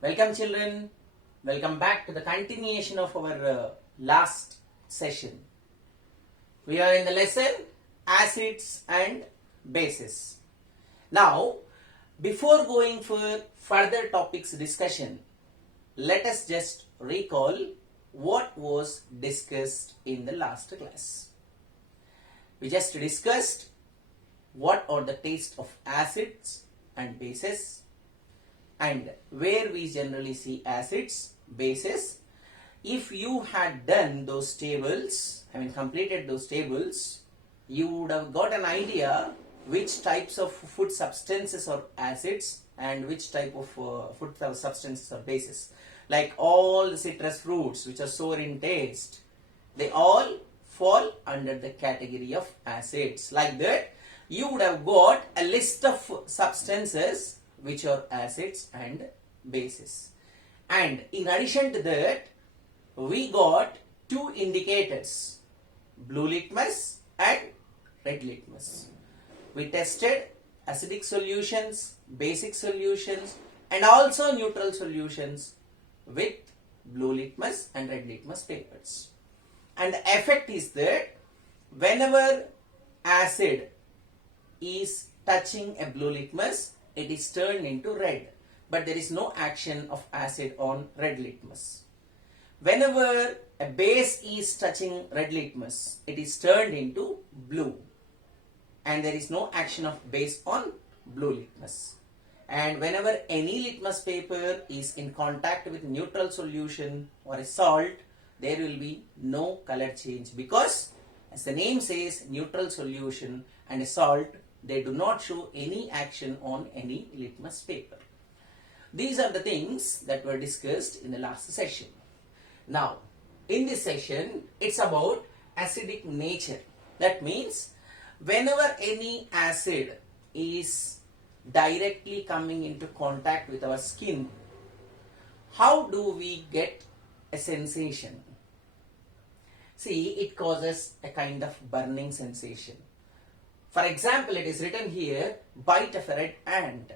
Welcome children, welcome back to the continuation of our last session. We are in the lesson acids and bases. Now, before going for further topics discussion, let us just recall what was discussed in the last class. We just discussed what are the taste of acids and bases, and where we generally see acids, bases. If you had done those tables, completed those tables, you would have got an idea which types of food substances are acids and which type of food substances are bases. Like all the citrus fruits which are sour in taste, they all fall under the category of acids. Like that, you would have got a list of substances which are acids and bases. And in addition to that, we got two indicators, blue litmus and red litmus. We tested acidic solutions, basic solutions, and also neutral solutions with blue litmus and red litmus papers. And the effect is that whenever acid is touching a blue litmus, it is turned into red, but there is no action of acid on red litmus. Whenever a base is touching red litmus, it is turned into blue, and there is no action of base on blue litmus. And whenever any litmus paper is in contact with neutral solution or a salt, there will be no color change, because as the name says, neutral solution and a salt, they do not show any action on any litmus paper. These are the things that were discussed in the last session. Now, in this session, it's about acidic nature. That means, whenever any acid is directly coming into contact with our skin, how do we get a sensation? See, it causes a kind of burning sensation. For example, it is written here, bite of a red ant.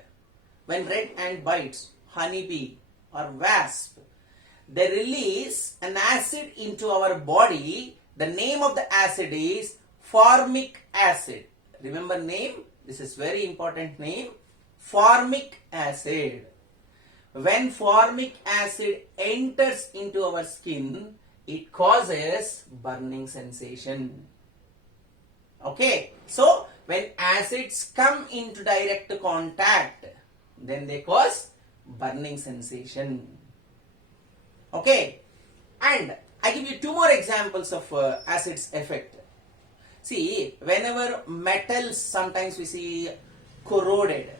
When red ant bites honeybee or wasp, they release an acid into our body. The name of the acid is formic acid. Remember name? This is very important name. Formic acid. When formic acid enters into our skin, it causes burning sensation. Okay, so when acids come into direct contact, then they cause burning sensation. Okay, and I give you two more examples of acids effect. See, whenever metals, sometimes we see corroded.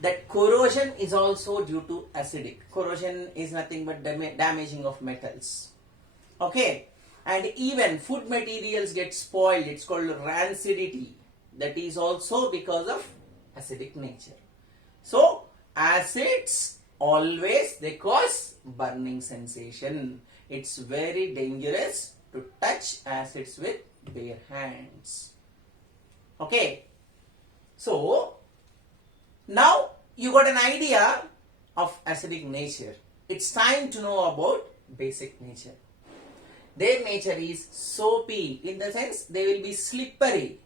That corrosion is also due to acidic. Corrosion is nothing but damaging of metals. Okay, and even food materials get spoiled. It's called rancidity. That is also because of acidic nature. So, acids always, they cause burning sensation. It's very dangerous to touch acids with bare hands. Okay, so now you got an idea of acidic nature. It's time to know about basic nature. Their nature is soapy, in the sense they will be slippery.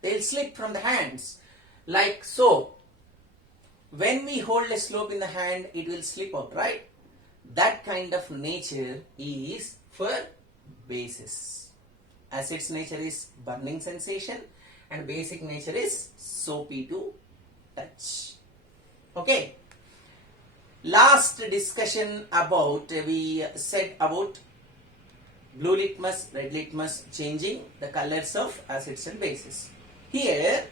They will slip from the hands like soap. When we hold a soap in the hand, it will slip out, right? That kind of nature is for bases. Acid's nature is burning sensation and basic nature is soapy to touch. Okay. Last discussion about, we said about blue litmus, red litmus changing the colors of acids and bases. Here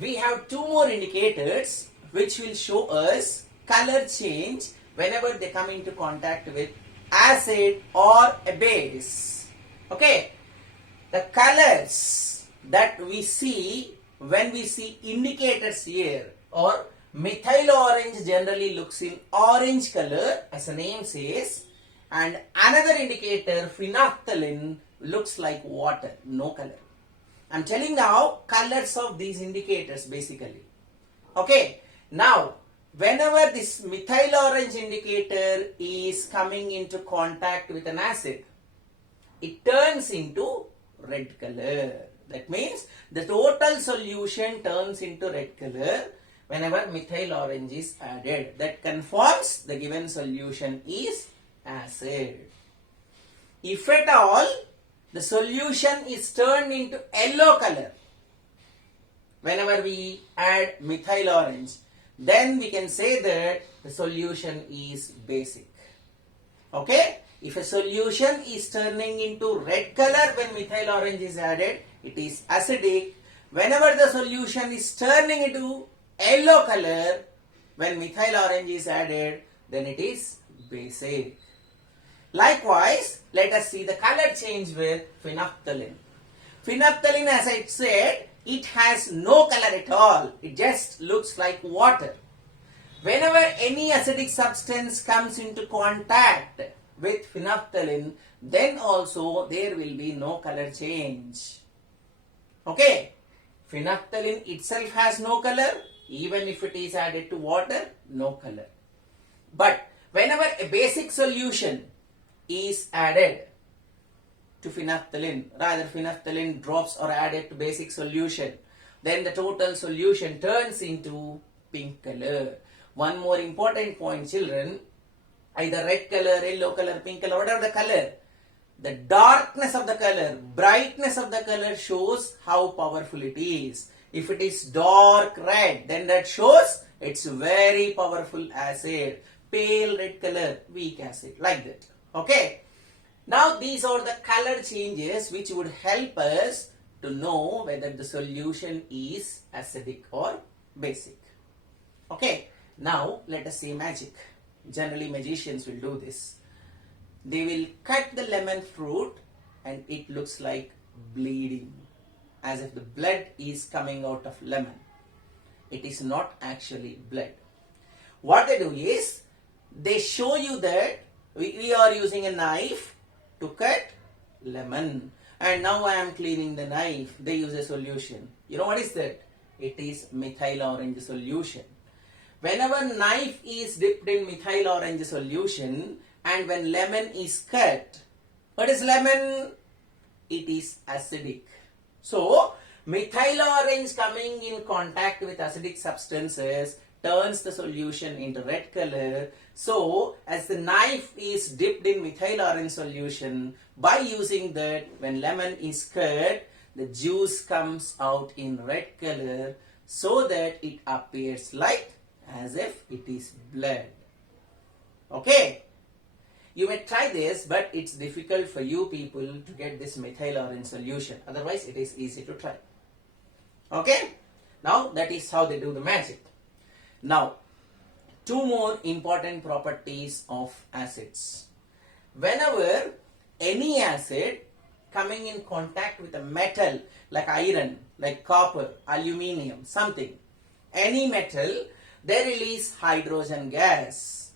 we have two more indicators which will show us color change whenever they come into contact with acid or a base. Okay, the colors that we see when we see indicators here, or methyl orange generally looks in orange color as the name says, and another indicator, phenolphthalein, looks like water, no color. I'm telling now colors of these indicators basically. Okay, now whenever this methyl orange indicator is coming into contact with an acid, it turns into red color. That means the total solution turns into red color whenever methyl orange is added. That confirms the given solution is acid. If at all the solution is turned into yellow color whenever we add methyl orange, then we can say that the solution is basic. Okay? If a solution is turning into red color when methyl orange is added, it is acidic. Whenever the solution is turning into yellow color when methyl orange is added, then it is basic. Likewise, let us see the color change with phenolphthalein. Phenolphthalein, as I said, it has no color at all. It just looks like water. Whenever any acidic substance comes into contact with phenolphthalein, then also there will be no color change. Okay? Phenolphthalein itself has no color. Even if it is added to water, no color. But whenever a basic solution is added to phenolphthalein, rather phenolphthalein drops are added to basic solution, then the total solution turns into pink color. One more important point, children, either red color, yellow color, pink color, whatever the color, the darkness of the color, brightness of the color shows how powerful it is. If it is dark red, then that shows it's very powerful acid. Pale red color, weak acid, like that. Okay? Now these are the color changes which would help us to know whether the solution is acidic or basic. Okay? Now let us see magic. Generally magicians will do this. They will cut the lemon fruit and it looks like bleeding, as if the blood is coming out of lemon. It is not actually blood. What they do is, they show you that we are using a knife to cut lemon, and now I am cleaning the knife. They use a solution. You know what is that? It is methyl orange solution. Whenever knife is dipped in methyl orange solution and when lemon is cut, what is lemon? It is acidic. So, methyl orange coming in contact with acidic substances turns the solution into red color. So, as the knife is dipped in methyl orange solution, by using that, when lemon is cut, the juice comes out in red color so that it appears like as if it is blood. Okay? You may try this, but it's difficult for you people to get this methyl orange solution. Otherwise, it is easy to try. Okay? Now, that is how they do the magic. Now, two more important properties of acids. Whenever any acid coming in contact with a metal like iron, like copper, aluminium, something, any metal, they release hydrogen gas.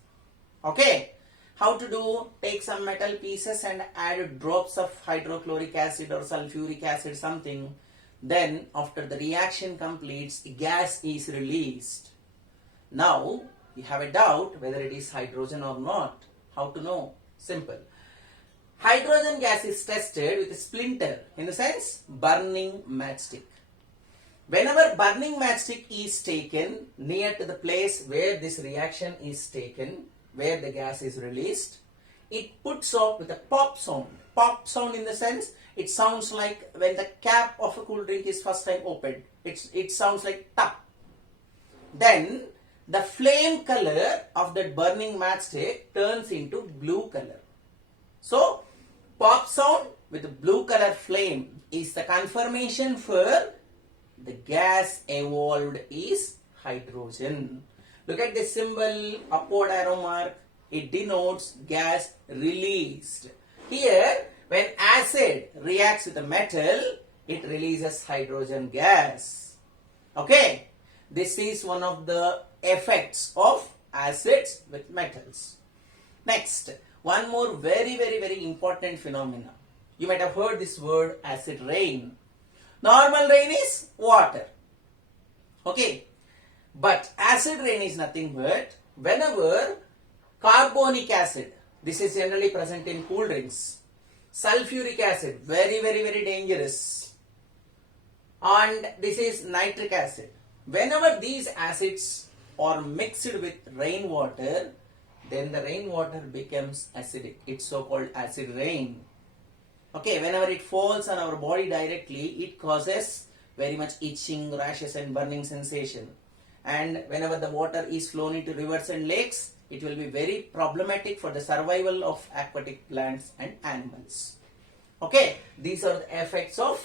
Okay? How to do? Take some metal pieces and add drops of hydrochloric acid or sulfuric acid, something. Then, after the reaction completes, gas is released. Now, you have a doubt whether it is hydrogen or not. How to know? Simple. Hydrogen gas is tested with a splinter, in the sense, burning matchstick. Whenever burning matchstick is taken near to the place where this reaction is taken, where the gas is released, it puts off with a pop sound. Pop sound in the sense, it sounds like when the cap of a cool drink is first time opened. It sounds like tap. Then, the flame color of that burning matchstick turns into blue color. So, pop sound with a blue color flame is the confirmation for the gas evolved is hydrogen. Look at this symbol, upward arrow mark. It denotes gas released. Here, when acid reacts with a metal, it releases hydrogen gas. Okay? This is one of the effects of acids with metals. Next, one more very important phenomena. You might have heard this word acid rain. Normal rain is water. Okay. But acid rain is nothing but whenever carbonic acid, this is generally present in cool drinks, sulfuric acid, very dangerous, and this is nitric acid. Whenever these acids are mixed with rainwater, then the rainwater becomes acidic. It's so-called acid rain. Okay, whenever it falls on our body directly, it causes very much itching, rashes and burning sensation. And whenever the water is flown into rivers and lakes, it will be very problematic for the survival of aquatic plants and animals. Okay, these are the effects of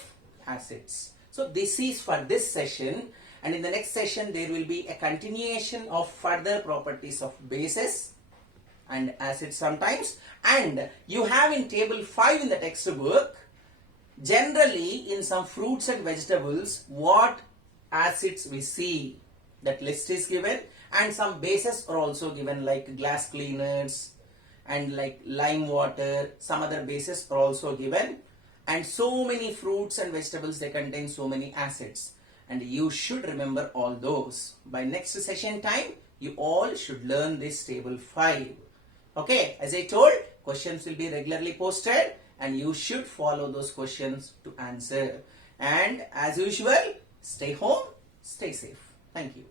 acids. So this is for this session, and in the next session there will be a continuation of further properties of bases and acids sometimes. And you have in table 5 in the textbook, generally in some fruits and vegetables, what acids we see. That list is given, and some bases are also given, like glass cleaners and like lime water. Some other bases are also given, and so many fruits and vegetables, they contain so many acids, and you should remember all those. By next session time, you all should learn this table 5. Okay, as I told, questions will be regularly posted and you should follow those questions to answer. And as usual, stay home, stay safe. Thank you.